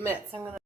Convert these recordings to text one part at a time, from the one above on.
Mitts. I'm gonna.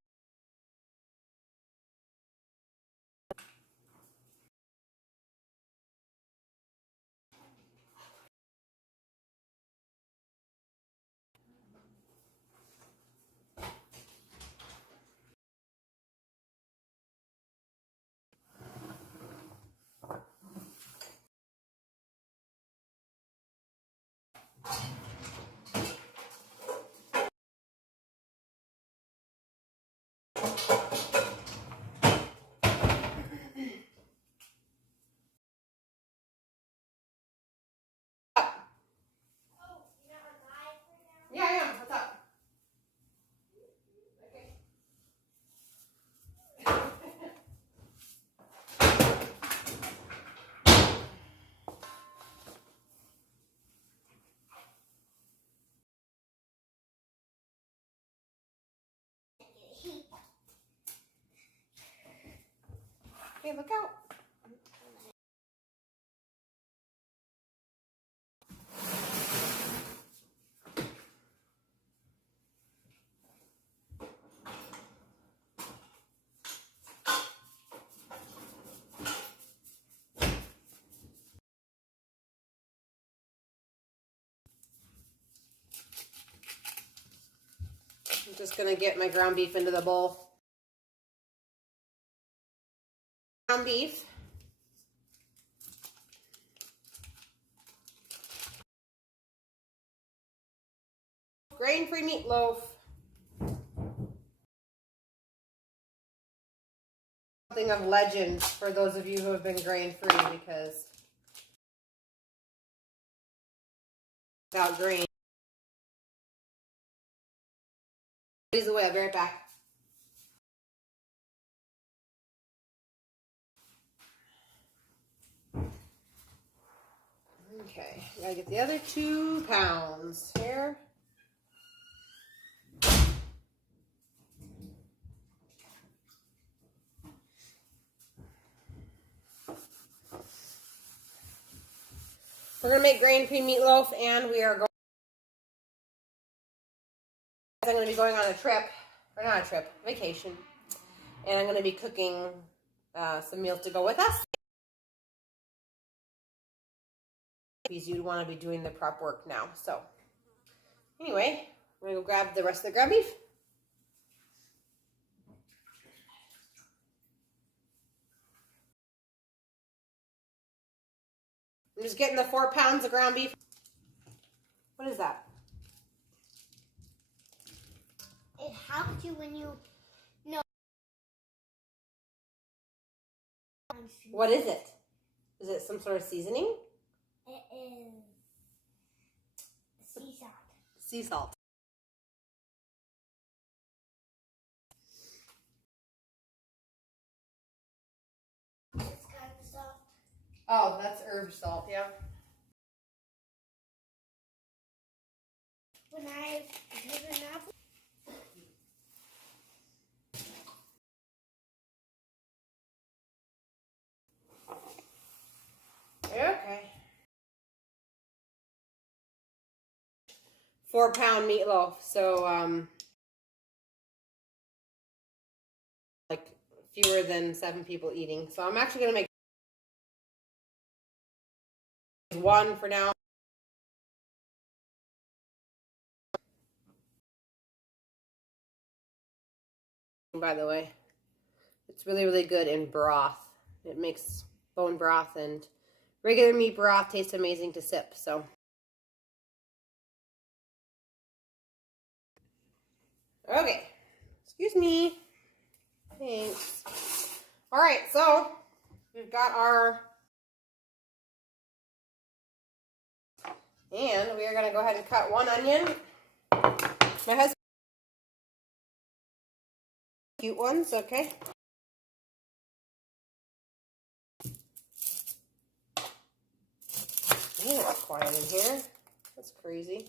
Yeah, I am. What's up? Okay. Hey, look out. I'm just gonna get my ground beef into the bowl. Ground beef. Grain-free meatloaf. Something of legend for those of you who have been grain-free, because without grain. Please away, I'll be right back. Okay, gotta get the other 2 pounds here. We're gonna make grain-free meatloaf, and we are going. I'm gonna be going on a trip, or not a trip, vacation, and I'm gonna be cooking some meals to go with us. Because you'd want to be doing the prep work now. So, anyway, I'm gonna go grab the rest of the ground beef. I'm just getting the 4 pounds of ground beef. What is that? It helps you when you know. What is it? Is it some sort of seasoning? It is sea salt. Sea salt. It's kind of salt. Oh, that's herb salt, yeah. When I take an apple. Okay. 4 pound meatloaf. So, like fewer than 7 people eating. So I'm actually gonna make 1 for now. By the way, it's really, really good in broth. It makes bone broth and regular meat broth taste amazing to sip. So, okay. Excuse me. Thanks. All right, so we've got our, and we are going to go ahead and cut 1 onion. My husband, cute ones, okay. Oh, it's quiet in here. That's crazy.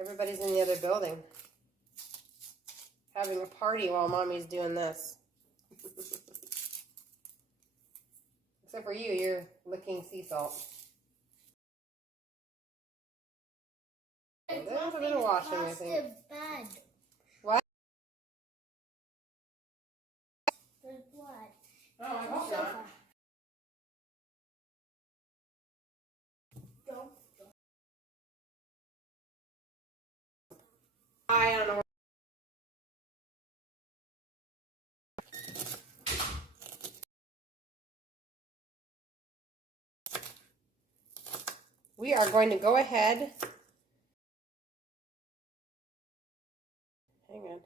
Everybody's in the other building, having a party while Mommy's doing this. Except for you, you're licking sea salt. A little bit of washing, I think. Bed. What? There's blood. Oh, I hope not. I don't know. We are going to go ahead. Hang on.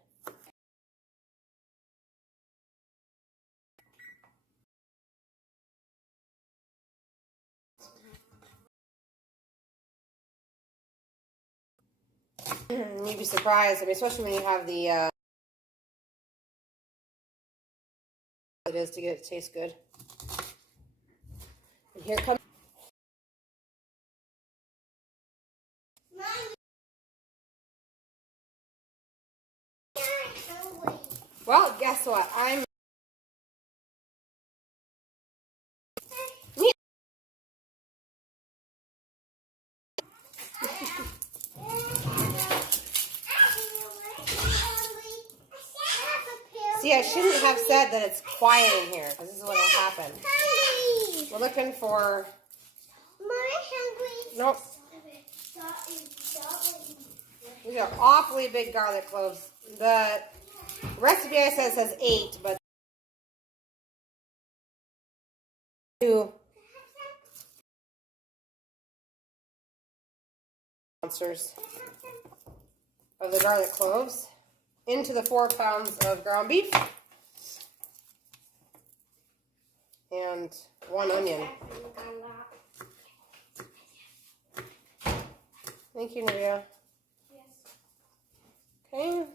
You'd be surprised. I mean, especially when you have the it is to get it to taste good. And here comes. Well, guess what? I'm. See, I shouldn't have said that it's quiet in here, because this is what will happen. We're looking for. Nope. These are awfully big garlic cloves. The recipe I said says 8, but 2 ounces of the garlic cloves into the 4 pounds of ground beef and 1 onion. Thank you, Nivea. Okay.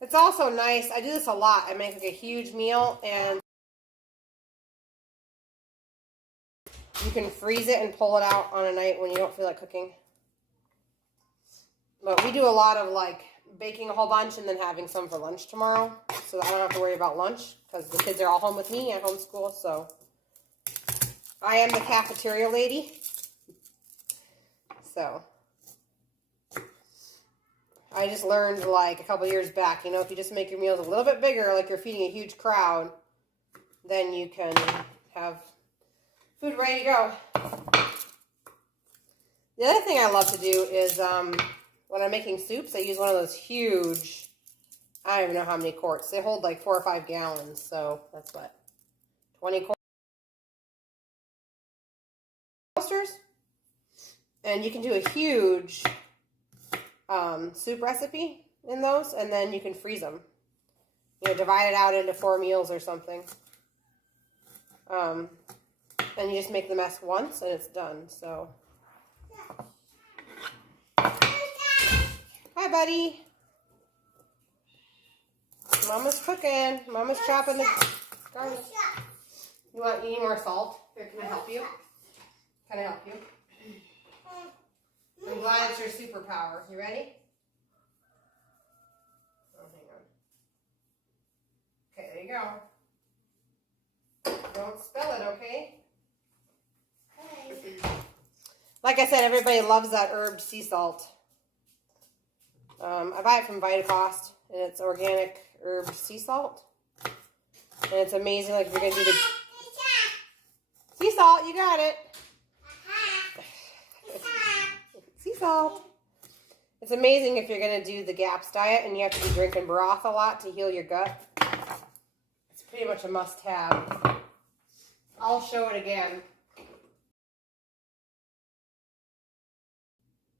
It's also nice. I do this a lot. I make like a huge meal and you can freeze it and pull it out on a night when you don't feel like cooking. But we do a lot of like baking a whole bunch and then having some for lunch tomorrow. So that I don't have to worry about lunch because the kids are all home with me at homeschool. So I am the cafeteria lady. So I just learned like a couple years back, you know, if you just make your meals a little bit bigger, like you're feeding a huge crowd, then you can have food ready to go. The other thing I love to do is when I'm making soups, I use one of those huge, I don't even know how many quarts. They hold like 4 or 5 gallons, so that's what, 20 coasters? And you can do a huge soup recipe in those, and then you can freeze them. You know, divide it out into 4 meals or something. And you just make the mess once, and it's done, so. Hi, buddy. Mama's cooking. Mama's chopping the garlic. You need more salt? Here, can I help you? Can I help you? I'm glad it's your superpower. You ready? Oh, hang on. Okay, there you go. Don't spill it, okay? Like I said, everybody loves that herbed sea salt. I buy it from Vitacost, and it's organic herbed sea salt. And it's amazing, like if you're going to do the sea salt, you got it. Sea salt. It's amazing if you're going to do the GAPS diet and you have to be drinking broth a lot to heal your gut. It's pretty much a must-have. I'll show it again.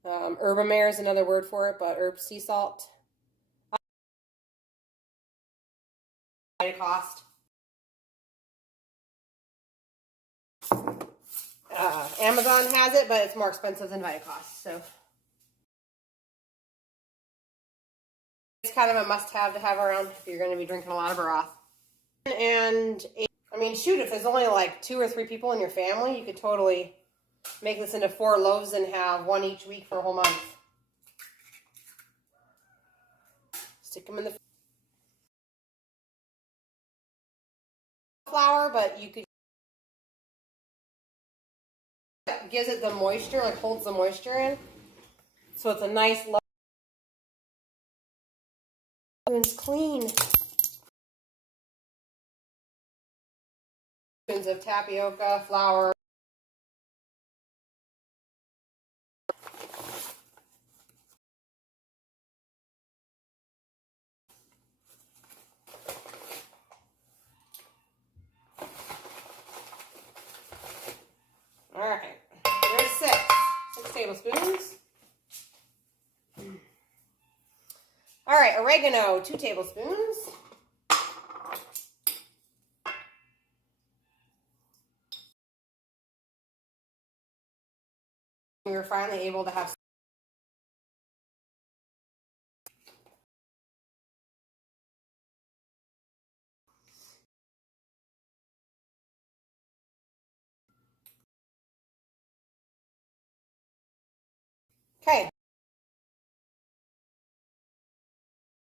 Herbamare is another word for it, but herb sea salt. Cost. Amazon has it, but it's more expensive than Vitacost. So it's kind of a must-have to have around if you're going to be drinking a lot of broth. And I mean, shoot, if there's only like 2 or 3 people in your family, you could totally make this into 4 loaves and have 1 each week for a whole month. Stick them in the flour, but you could gives it the moisture, like holds the moisture in. So it's a nice low. It's clean. Spoons of tapioca, flour. All right, there's 6 tablespoons. All right, oregano, 2 tablespoons. We were finally able to have. Okay.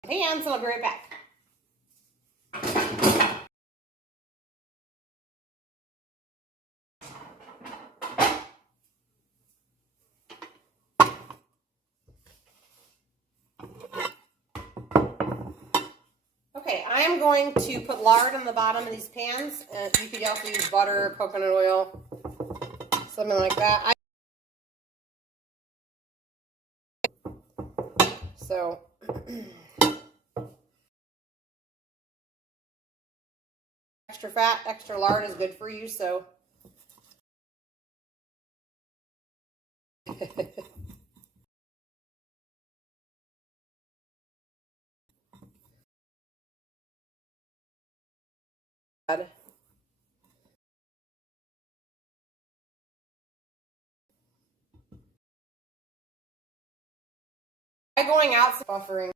Hands, and I'll be right back. Okay, I am going to put lard on the bottom of these pans. You could also use butter, coconut oil, something like that. So, extra fat, extra lard is good for you, so. By going out, buffering.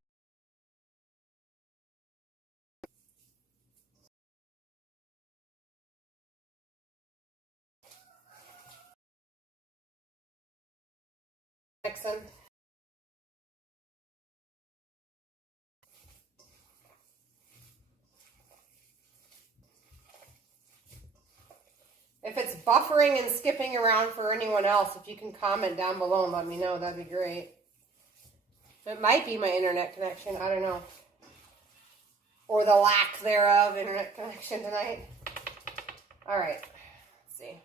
Mixing. If it's buffering and skipping around for anyone else, if you can comment down below and let me know, that'd be great. It might be my internet connection, I don't know. Or the lack thereof internet connection tonight. All right, let's see.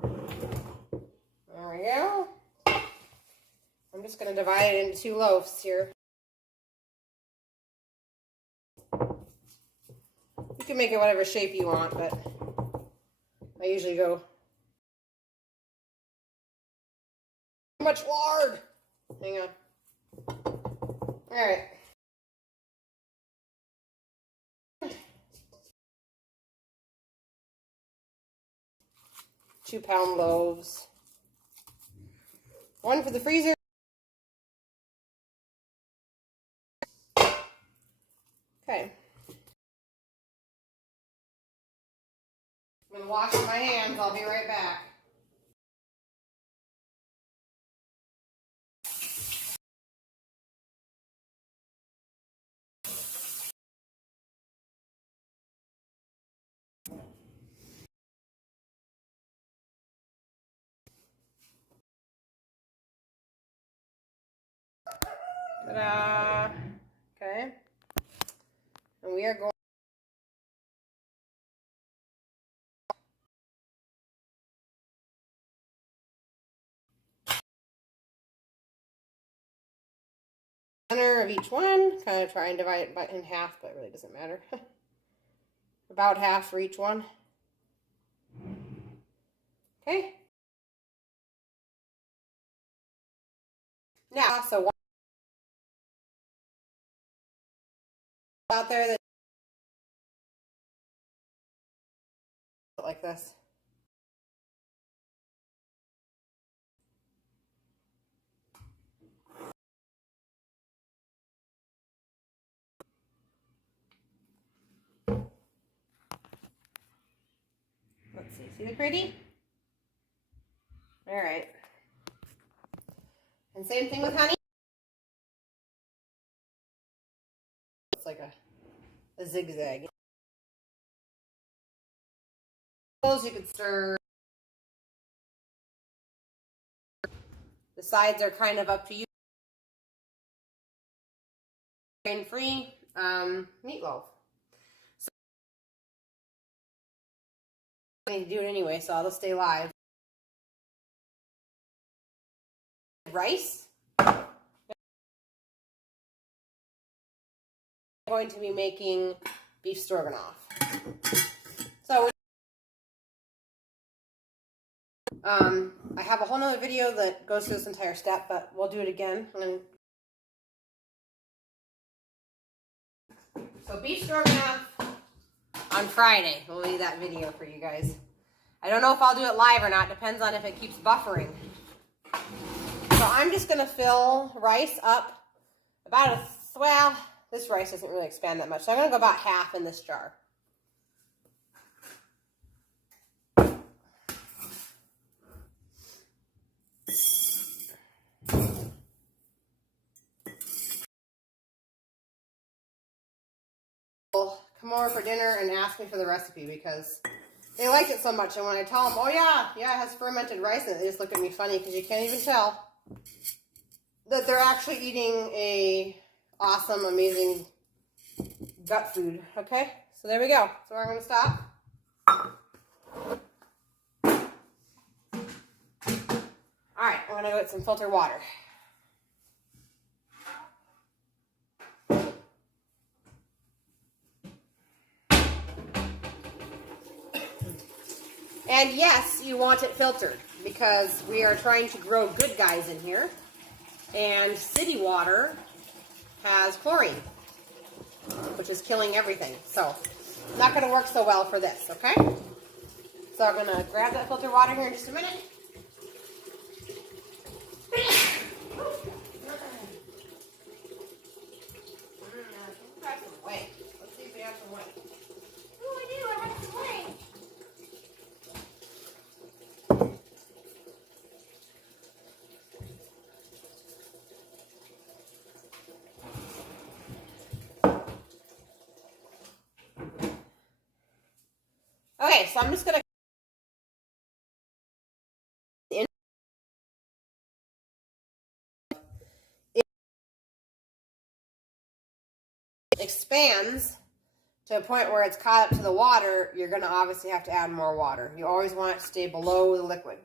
There we go. I'm just going to divide it into 2 loaves here. You can make it whatever shape you want, but I usually go too much lard. Hang on. All right. £2 loaves. 1 for the freezer. Okay. I'm going to wash my hands. I'll be right back. Ta-da! Okay. And we are going. Center of each one. Kind of try and divide it in half, but it really doesn't matter. About half for each one. Okay. Now, so one out there that like this. Let's see. See the pretty? All right. And same thing with honey. It's like a zigzag. You could stir The sides are kind of up to you. Grain-free meatloaf. So I need to do it anyway, so I'll just stay live. Rice. I'm going to be making beef stroganoff. So I have a whole nother video that goes through this entire step, but we'll do it again. So beef stroganoff on Friday. We'll leave that video for you guys. I don't know if I'll do it live or not. Depends on if it keeps buffering. So I'm just going to fill rice up about well, this rice doesn't really expand that much. So I'm going to go about half in this jar. Come over for dinner and ask me for the recipe because they liked it so much. And when I tell them, oh yeah, it has fermented rice in it, they just look at me funny because you can't even tell that they're actually eating a awesome, amazing gut food. Okay, so there we go. So we're going to stop. All right, I'm going to go get some filtered water. And yes, you want it filtered because we are trying to grow good guys in here. And city water has chlorine, which is killing everything. So, not going to work so well for this, okay? So I'm going to grab that filtered water here in just a minute. Let's see if we have some weight. Oh, I do. I have some weight. Okay, so I'm just going to expands to a point where it's caught up to the water, you're going to obviously have to add more water. You always want it to stay below the liquid.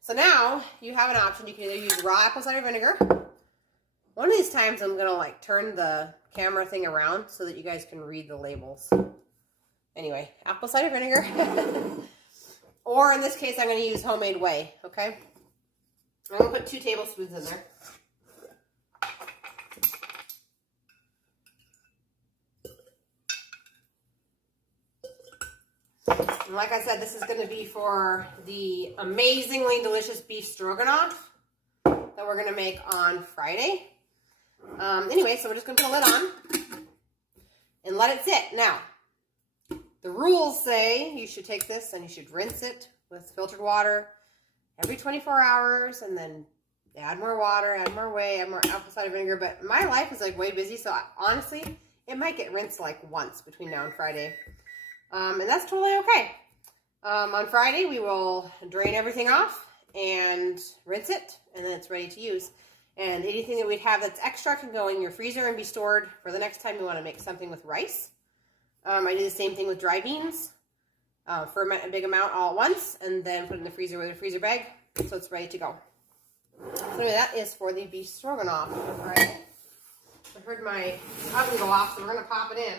So now you have an option. You can either use raw apple cider vinegar. One of these times I'm going to turn the camera thing around so that you guys can read the labels. Anyway, apple cider vinegar. Or in this case, I'm going to use homemade whey, okay? I'm going to put 2 tablespoons in there. And like I said, this is going to be for the amazingly delicious beef stroganoff that we're going to make on Friday. Anyway, so we're just going to put a lid on and let it sit. Now, the rules say you should take this and you should rinse it with filtered water every 24 hours and then add more water, add more whey, add more apple cider vinegar. But my life is way busy, so honestly, it might get rinsed once between now and Friday. And that's totally okay. On Friday, we will drain everything off and rinse it, and then it's ready to use. And anything that we'd have that's extra can go in your freezer and be stored for the next time you want to make something with rice. I do the same thing with dry beans. Ferment a big amount all at once, and then put it in the freezer with a freezer bag, so it's ready to go. So anyway, that is for the beef stroganoff. All right. I heard my oven go off, so we're going to pop it in.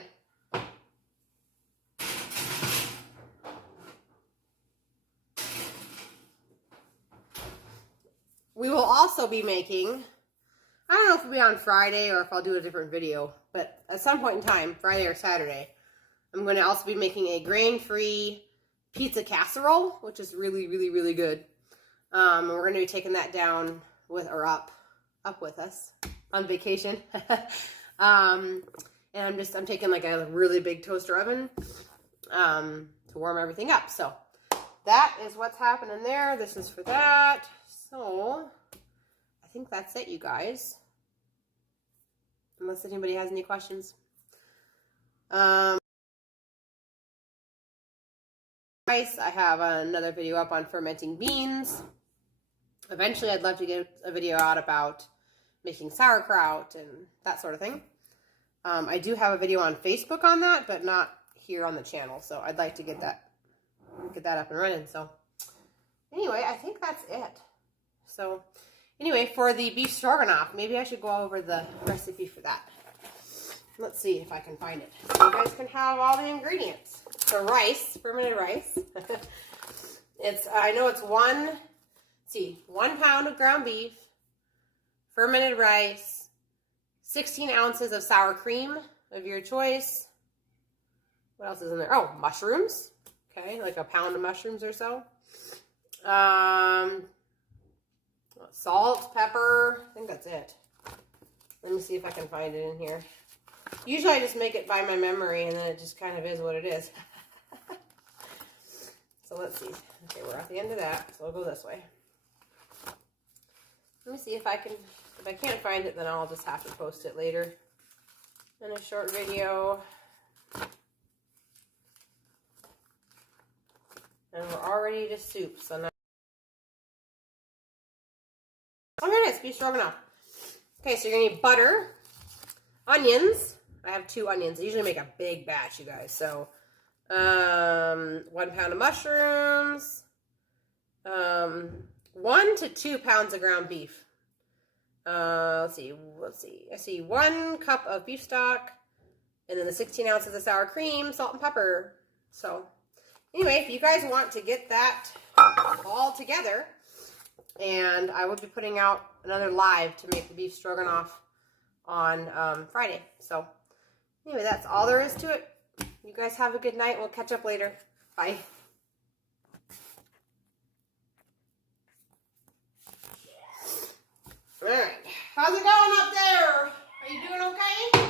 We will also be making, I don't know if it'll be on Friday or if I'll do a different video, but at some point in time, Friday or Saturday, I'm going to also be making a grain-free pizza casserole, which is really, really, really good. And we're going to be taking that down with, or up with us on vacation. And I'm taking a really big toaster oven to warm everything up. So that is what's happening there. This is for that. So I think that's it, you guys. Unless anybody has any questions. Rice, I have another video up on fermenting beans. Eventually, I'd love to get a video out about making sauerkraut and that sort of thing. I do have a video on Facebook on that, but not here on the channel. So I'd like to get that up and running. So anyway, I think that's it. So anyway, for the beef stroganoff, maybe I should go over the recipe for that. Let's see if I can find it. So you guys can have all the ingredients. So rice, fermented rice. I know it's 1 pound of ground beef, fermented rice, 16 ounces of sour cream of your choice. What else is in there? Oh, mushrooms. Okay, like a pound of mushrooms or so. Salt, pepper. I think that's it. Let me see if I can find it in here. Usually I just make it by my memory and then it just kind of is what it is. So let's see. Okay, we're at the end of that, so we'll go this way. Let me see if I can't find it, then I'll just have to post it later in a short video. And we're already to soup, so now. Oh, here it is, beef stroganoff. Okay, so you're gonna need butter, onions. I have 2 onions. I usually make a big batch, you guys. So, 1 pound of mushrooms, 1 to 2 pounds of ground beef. Let's see. I see 1 cup of beef stock, and then the 16 ounces of sour cream, salt and pepper. So, anyway, if you guys want to get that all together, and I will be putting out another live to make the beef stroganoff on Friday. So, anyway, that's all there is to it. You guys have a good night. We'll catch up later. Bye. All right. How's it going up there? Are you doing okay?